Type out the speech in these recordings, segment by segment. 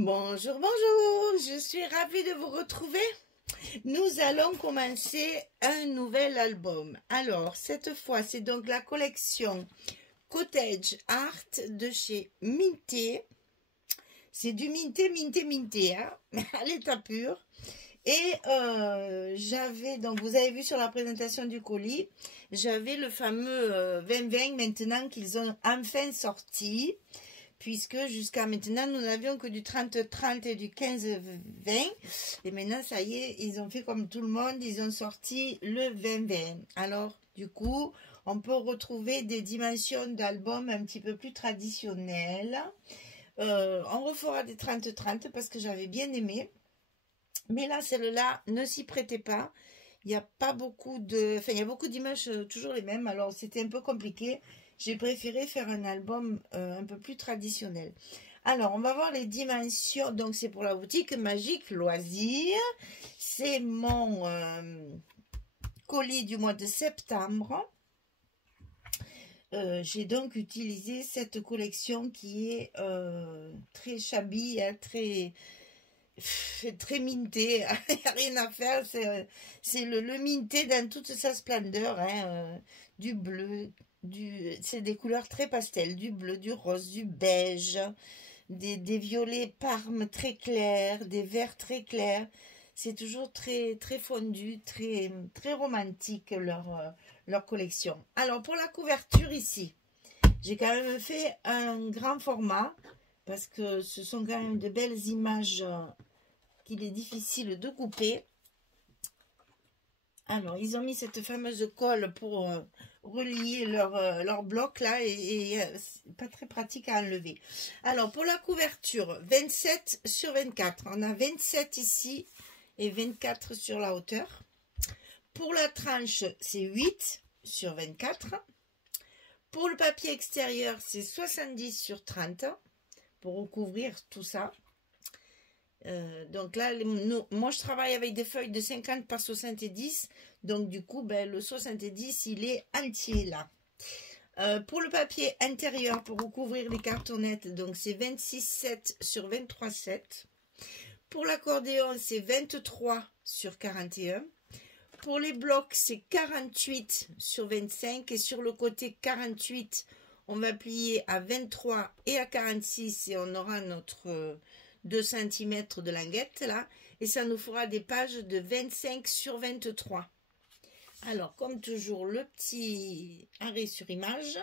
Bonjour, bonjour, je suis ravie de vous retrouver. Nous allons commencer un nouvel album. Alors, cette fois, c'est donc la collection Cottage Art de chez Minté. C'est du Minté, hein, à l'état pur. Et j'avais, donc vous avez vu sur la présentation du colis, j'avais le fameux 20-20 maintenant qu'ils ont enfin sorti. Puisque jusqu'à maintenant, nous n'avions que du 30-30 et du 15-20. Et maintenant, ça y est, ils ont fait comme tout le monde, ils ont sorti le 20-20. Alors, du coup, on peut retrouver des dimensions d'albums un petit peu plus traditionnelles. On refera des 30-30 parce que j'avais bien aimé. Mais là, celle-là ne s'y prêtait pas. Il n'y a pas beaucoup de... Enfin, il y a beaucoup d'images toujours les mêmes. Alors, c'était un peu compliqué. J'ai préféré faire un album un peu plus traditionnel. Alors, on va voir les dimensions. Donc, c'est pour la boutique Magique Loisirs. C'est mon colis du mois de septembre. J'ai donc utilisé cette collection qui est très shabby, hein, très minté. Il n'y a rien à faire. C'est le minté dans toute sa splendeur. Hein, du bleu. C'est des couleurs très pastel, du bleu, du rose, du beige, des violets parme très clairs, des verts très clairs. C'est toujours très fondu, très romantique leur collection. Alors pour la couverture ici, j'ai quand même fait un grand format parce que ce sont quand même de belles images qu'il est difficile de couper. Alors ils ont mis cette fameuse colle pour relier leur bloc là et c'est pas très pratique à enlever. Alors pour la couverture 27 sur 24, on a 27 ici et 24 sur la hauteur. Pour la tranche c'est 8 sur 24. Pour le papier extérieur c'est 70 sur 30 pour recouvrir tout ça. Donc là, moi je travaille avec des feuilles de 50 par 70, donc du coup le 70 il est entier là. Pour le papier intérieur pour recouvrir les cartonnettes, donc c'est 26,7 sur 23,7. Pour l'accordéon c'est 23 sur 41. Pour les blocs c'est 48 sur 25 et sur le côté 48 on va plier à 23 et à 46 et on aura notre 2 cm de languette là et ça nous fera des pages de 25 sur 23. Alors comme toujours le petit arrêt sur image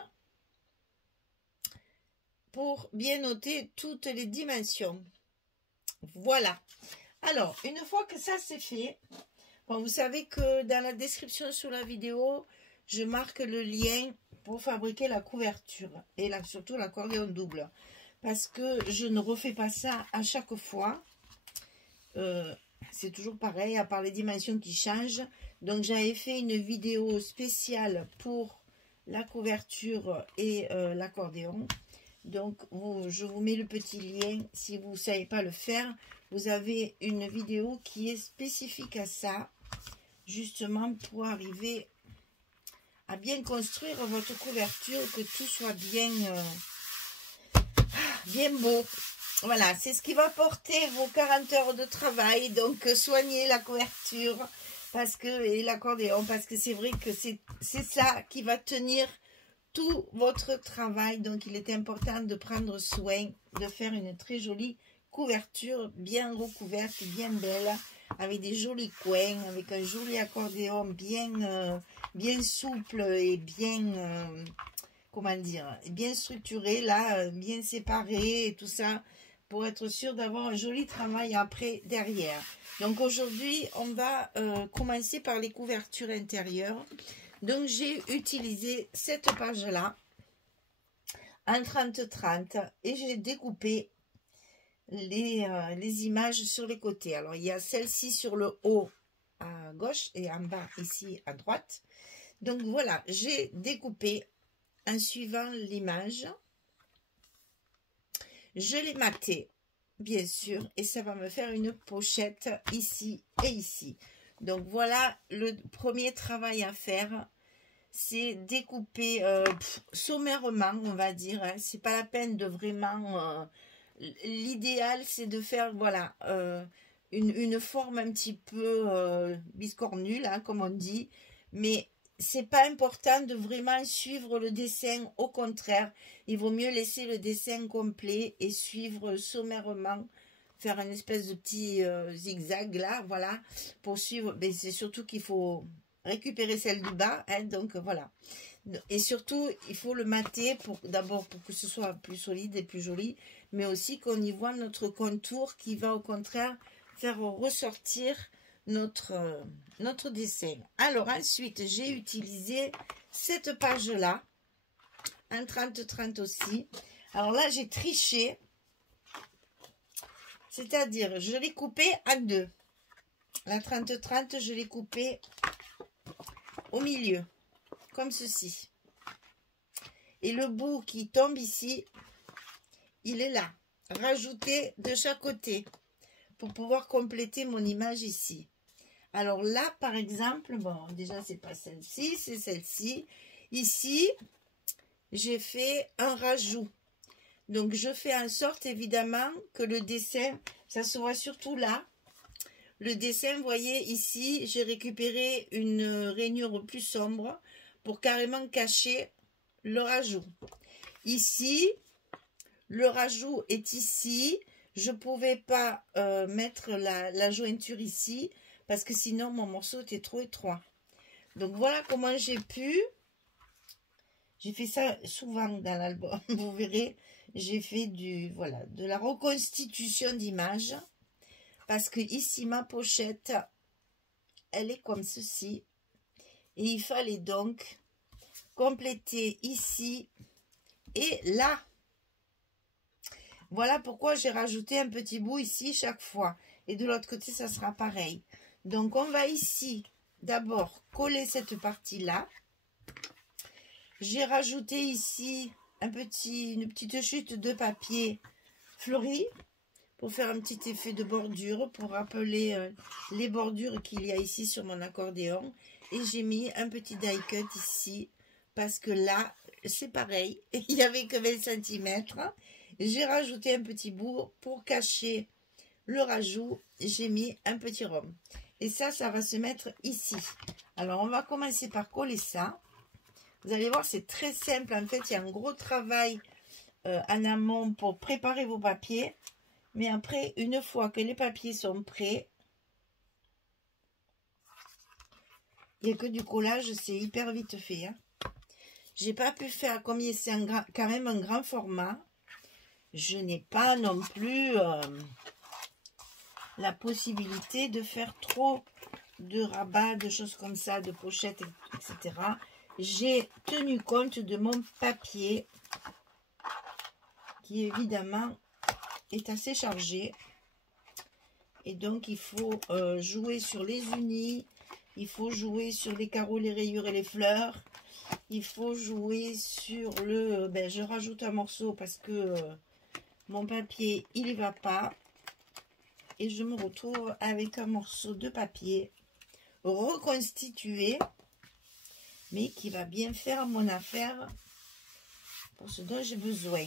pour bien noter toutes les dimensions. Voilà. Alors une fois que ça c'est fait, bon, vous savez que dans la description sous la vidéo je marque le lien pour fabriquer la couverture et là surtout l'accordéon double. Parce que je ne refais pas ça à chaque fois. C'est toujours pareil, à part les dimensions qui changent. Donc, j'avais fait une vidéo spéciale pour la couverture et l'accordéon. Donc, je vous mets le petit lien. Si vous ne savez pas le faire, vous avez une vidéo qui est spécifique à ça. Justement, pour arriver à bien construire votre couverture, que tout soit bien beau. Voilà, c'est ce qui va porter vos 40 heures de travail. Donc soignez la couverture parce que et l'accordéon parce que c'est vrai que c'est ça qui va tenir tout votre travail. Donc il est important de prendre soin de faire une très jolie couverture bien recouverte, bien belle, avec des jolis coins, avec un joli accordéon bien souple et bien comment dire, bien structuré là, bien séparé et tout ça pour être sûr d'avoir un joli travail après derrière. Donc aujourd'hui on va commencer par les couvertures intérieures. Donc j'ai utilisé cette page là en 30-30 et j'ai découpé les images sur les côtés. Alors il y a celle-ci sur le haut à gauche et en bas ici à droite. Donc voilà, j'ai découpé en suivant l'image. Je l'ai maté, bien sûr, et ça va me faire une pochette ici et ici. Donc voilà le premier travail à faire, c'est découper sommairement, on va dire. Hein. C'est pas la peine de vraiment l'idéal, c'est de faire, voilà, une forme un petit peu biscornue, là, comme on dit. Mais c'est pas important de vraiment suivre le dessin. Au contraire, il vaut mieux laisser le dessin complet et suivre sommairement, faire une espèce de petit zigzag, là, voilà, pour suivre. Mais c'est surtout qu'il faut récupérer celle du bas, hein, donc voilà. Et surtout, il faut le mater d'abord pour que ce soit plus solide et plus joli, mais aussi qu'on y voit notre contour qui va au contraire faire ressortir notre dessin. Alors ensuite, j'ai utilisé cette page-là, un 30-30 aussi. Alors là, j'ai triché, c'est-à-dire je l'ai coupé en deux. La 30-30, je l'ai coupé au milieu, comme ceci. Et le bout qui tombe ici, il est là, rajouté de chaque côté pour pouvoir compléter mon image ici. Alors là, par exemple, bon, déjà, c'est pas celle-ci, c'est celle-ci. Ici, j'ai fait un rajout. Donc, je fais en sorte, évidemment, que le dessin, ça se voit surtout là. Le dessin, vous voyez, ici, j'ai récupéré une rainure plus sombre pour carrément cacher le rajout. Ici, le rajout est ici. Je ne pouvais pas mettre la jointure ici parce que sinon mon morceau était trop étroit. Donc voilà comment j'ai pu. J'ai fait ça souvent dans l'album. Vous verrez, j'ai fait de la reconstitution d'image. Parce que ici, ma pochette, elle est comme ceci. Et il fallait donc compléter ici et là. Voilà pourquoi j'ai rajouté un petit bout ici chaque fois. Et de l'autre côté, ça sera pareil. Donc, on va ici, d'abord, coller cette partie-là. J'ai rajouté ici une petite chute de papier fleuri pour faire un petit effet de bordure, pour rappeler les bordures qu'il y a ici sur mon accordéon. Et j'ai mis un petit die cut ici, parce que là, c'est pareil, il n'y avait que 20 cm. J'ai rajouté un petit bout pour cacher le rajout. J'ai mis un petit rhum. Et ça va se mettre ici. Alors, on va commencer par coller ça. Vous allez voir, c'est très simple. En fait, il y a un gros travail en amont pour préparer vos papiers. Mais après, une fois que les papiers sont prêts, il n'y a que du collage, c'est hyper vite fait. Hein. J'ai pas pu faire, comme c'est quand même un grand format, je n'ai pas non plus la possibilité de faire trop de rabats, de choses comme ça, de pochettes, etc. J'ai tenu compte de mon papier qui évidemment est assez chargé. Et donc il faut jouer sur les unis, il faut jouer sur les carreaux, les rayures et les fleurs. Il faut jouer sur le... je rajoute un morceau parce que mon papier, il y va pas. Et je me retrouve avec un morceau de papier reconstitué, mais qui va bien faire mon affaire pour ce dont j'ai besoin.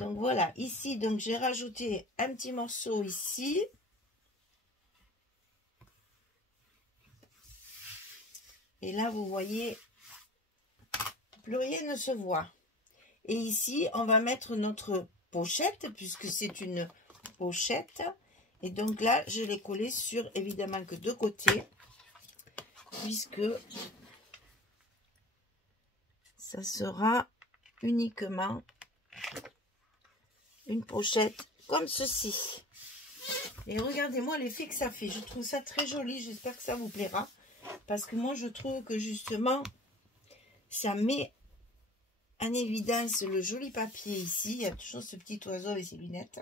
Donc voilà, ici, donc j'ai rajouté un petit morceau ici. Et là, vous voyez, plus rien ne se voit. Et ici, on va mettre notre pochette, puisque c'est une pochette. Et donc là, je l'ai collé sur, évidemment, que deux côtés, puisque ça sera uniquement une pochette comme ceci. Et regardez-moi l'effet que ça fait. Je trouve ça très joli. J'espère que ça vous plaira. Parce que moi, je trouve que justement, ça met en évidence le joli papier ici. Il y a toujours ce petit oiseau et ses lunettes.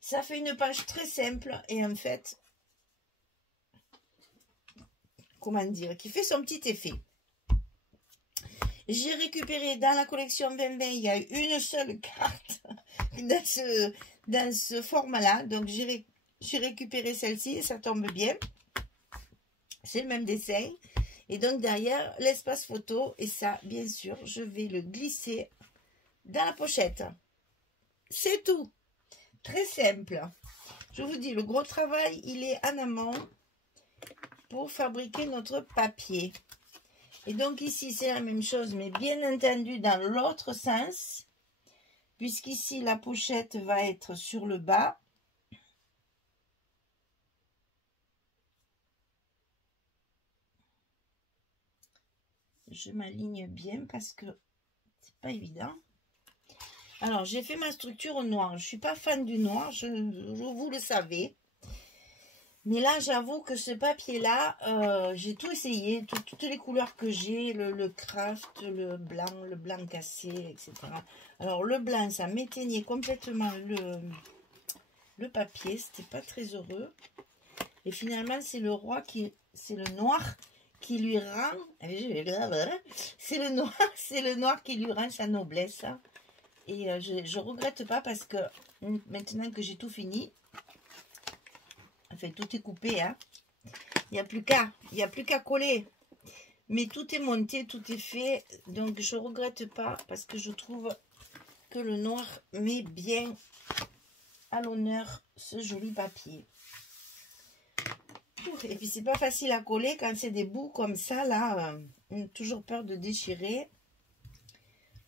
Ça fait une page très simple et en fait, comment dire, qui fait son petit effet. J'ai récupéré dans la collection 2020, il y a une seule carte dans ce format-là. Donc, j'ai récupéré celle-ci et ça tombe bien. C'est le même dessin. Et donc, derrière, l'espace photo. Et ça, bien sûr, je vais le glisser dans la pochette. C'est tout. Très simple. Je vous dis, le gros travail, il est en amont pour fabriquer notre papier. Et donc ici, c'est la même chose, mais bien entendu dans l'autre sens, puisqu'ici, la pochette va être sur le bas. Je m'aligne bien parce que c'est pas évident. Alors, j'ai fait ma structure au noir. Je suis pas fan du noir, vous le savez. Mais là, j'avoue que ce papier-là, j'ai tout essayé, toutes les couleurs que j'ai, le craft, le blanc cassé, etc. Alors, le blanc, ça m'éteignait complètement le papier, c'était pas très heureux. Et finalement, c'est le noir qui lui rend, c'est le noir qui lui rend sa noblesse. Et je regrette pas parce que maintenant que j'ai tout fini, enfin tout est coupé, hein, il n'y a plus qu'à coller. Mais tout est monté, tout est fait, donc je regrette pas parce que je trouve que le noir met bien à l'honneur ce joli papier. Et puis c'est pas facile à coller quand c'est des bouts comme ça là, on a toujours peur de déchirer.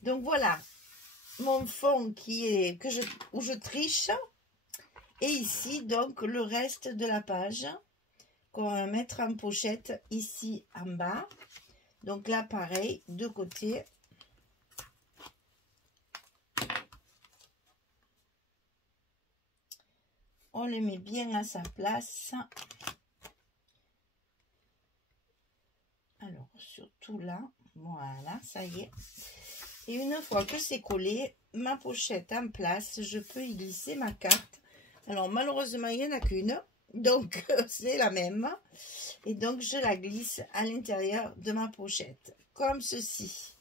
Donc voilà mon fond où je triche, et ici donc le reste de la page qu'on va mettre en pochette ici en bas. Donc là pareil, de côté. On le met bien à sa place. Alors, surtout là, voilà, ça y est. Et une fois que c'est collé, ma pochette en place, je peux y glisser ma carte. Alors, malheureusement, il n'y en a qu'une, donc c'est la même. Et donc, je la glisse à l'intérieur de ma pochette, comme ceci.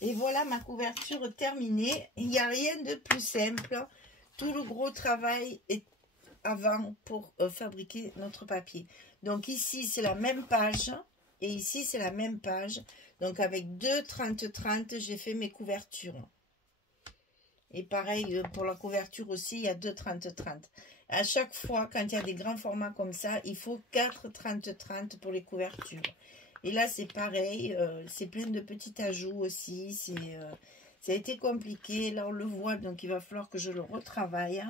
Et voilà ma couverture terminée. Il n'y a rien de plus simple. Tout le gros travail est avant pour fabriquer notre papier. Donc ici, c'est la même page. Et ici, c'est la même page. Donc, avec deux 30-30, j'ai fait mes couvertures. Et pareil, pour la couverture aussi, il y a deux 30-30. À chaque fois, quand il y a des grands formats comme ça, il faut 4 30-30 pour les couvertures. Et là, c'est pareil. C'est plein de petits ajouts aussi. Ça a été compliqué. Là, on le voit. Donc, il va falloir que je le retravaille.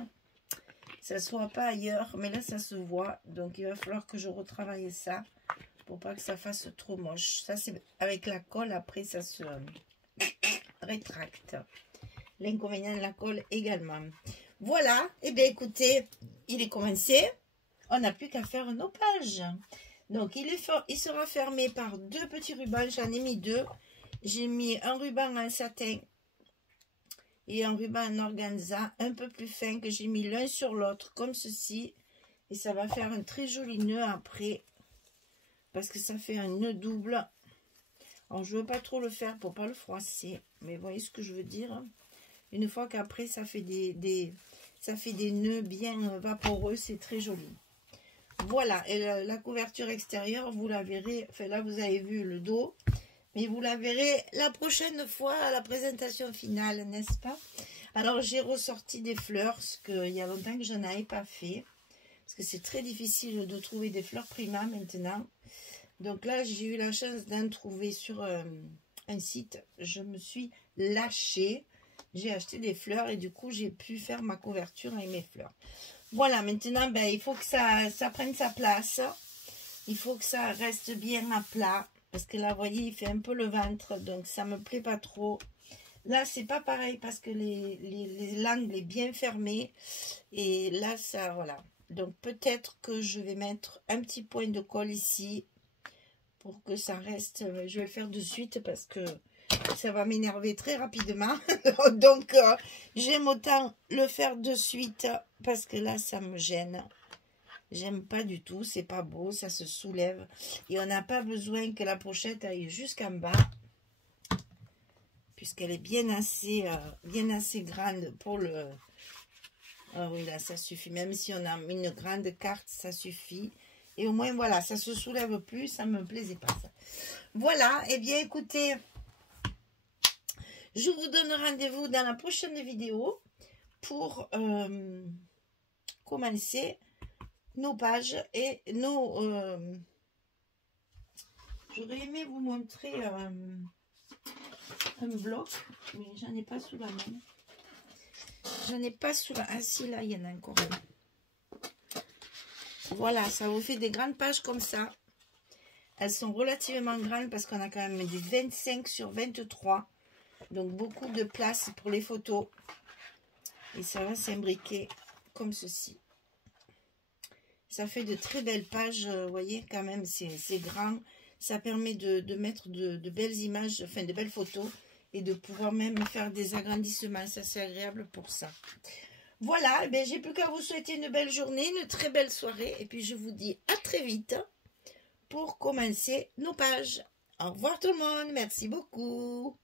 Ça ne soit pas ailleurs. Mais là, ça se voit. Donc, il va falloir que je retravaille ça. Pour pas que ça fasse trop moche. Ça, c'est avec la colle, après, ça se rétracte. L'inconvénient de la colle également. Voilà. Et bien, écoutez, il est commencé. On n'a plus qu'à faire nos pages. Donc, il sera fermé par deux petits rubans. J'en ai mis deux. J'ai mis un ruban en satin et un ruban en organza un peu plus fin que j'ai mis l'un sur l'autre, comme ceci. Et ça va faire un très joli nœud après. Parce que ça fait un nœud double. Alors, je ne veux pas trop le faire pour ne pas le froisser. Mais vous voyez ce que je veux dire. Une fois qu'après, ça fait des nœuds bien vaporeux. C'est très joli. Voilà. Et la couverture extérieure, vous la verrez. Enfin, là, vous avez vu le dos. Mais vous la verrez la prochaine fois à la présentation finale, n'est-ce pas? Alors, j'ai ressorti des fleurs. Parce qu'il y a longtemps que je n'en avais pas fait. Parce que c'est très difficile de trouver des fleurs Prima maintenant. Donc là, j'ai eu la chance d'en trouver sur un site. Je me suis lâchée. J'ai acheté des fleurs et du coup, j'ai pu faire ma couverture avec mes fleurs. Voilà, maintenant, ben, il faut que ça prenne sa place. Il faut que ça reste bien à plat. Parce que là, vous voyez, il fait un peu le ventre. Donc, ça ne me plaît pas trop. Là, c'est pas pareil parce que l'angle est bien fermé. Et là, ça, voilà. Donc, peut-être que je vais mettre un petit point de colle ici pour que ça reste. Je vais le faire de suite parce que ça va m'énerver très rapidement. Donc, j'aime autant le faire de suite parce que là, ça me gêne. J'aime pas du tout. C'est pas beau. Ça se soulève. Et on n'a pas besoin que la pochette aille jusqu'en bas puisqu'elle est bien assez grande pour le... Ah oui, là, ça suffit. Même si on a une grande carte, ça suffit. Et au moins, voilà, ça se soulève plus. Ça me plaisait pas, ça. Voilà. Eh bien, écoutez, Je vous donne rendez-vous dans la prochaine vidéo pour commencer nos pages et nos... J'aurais aimé vous montrer un bloc, mais j'en ai pas sous la main. J'en ai pas sous la... Ah si, là, il y en a encore un. Voilà, ça vous fait des grandes pages comme ça. Elles sont relativement grandes parce qu'on a quand même des 25 sur 23. Donc, beaucoup de place pour les photos. Et ça va s'imbriquer comme ceci. Ça fait de très belles pages, vous voyez, quand même, c'est grand. Ça permet de mettre de belles images, enfin de belles photos et de pouvoir même faire des agrandissements. Ça, c'est agréable pour ça. Voilà, eh j'ai plus qu'à vous souhaiter une belle journée, une très belle soirée. Et puis, je vous dis à très vite pour commencer nos pages. Au revoir tout le monde, merci beaucoup.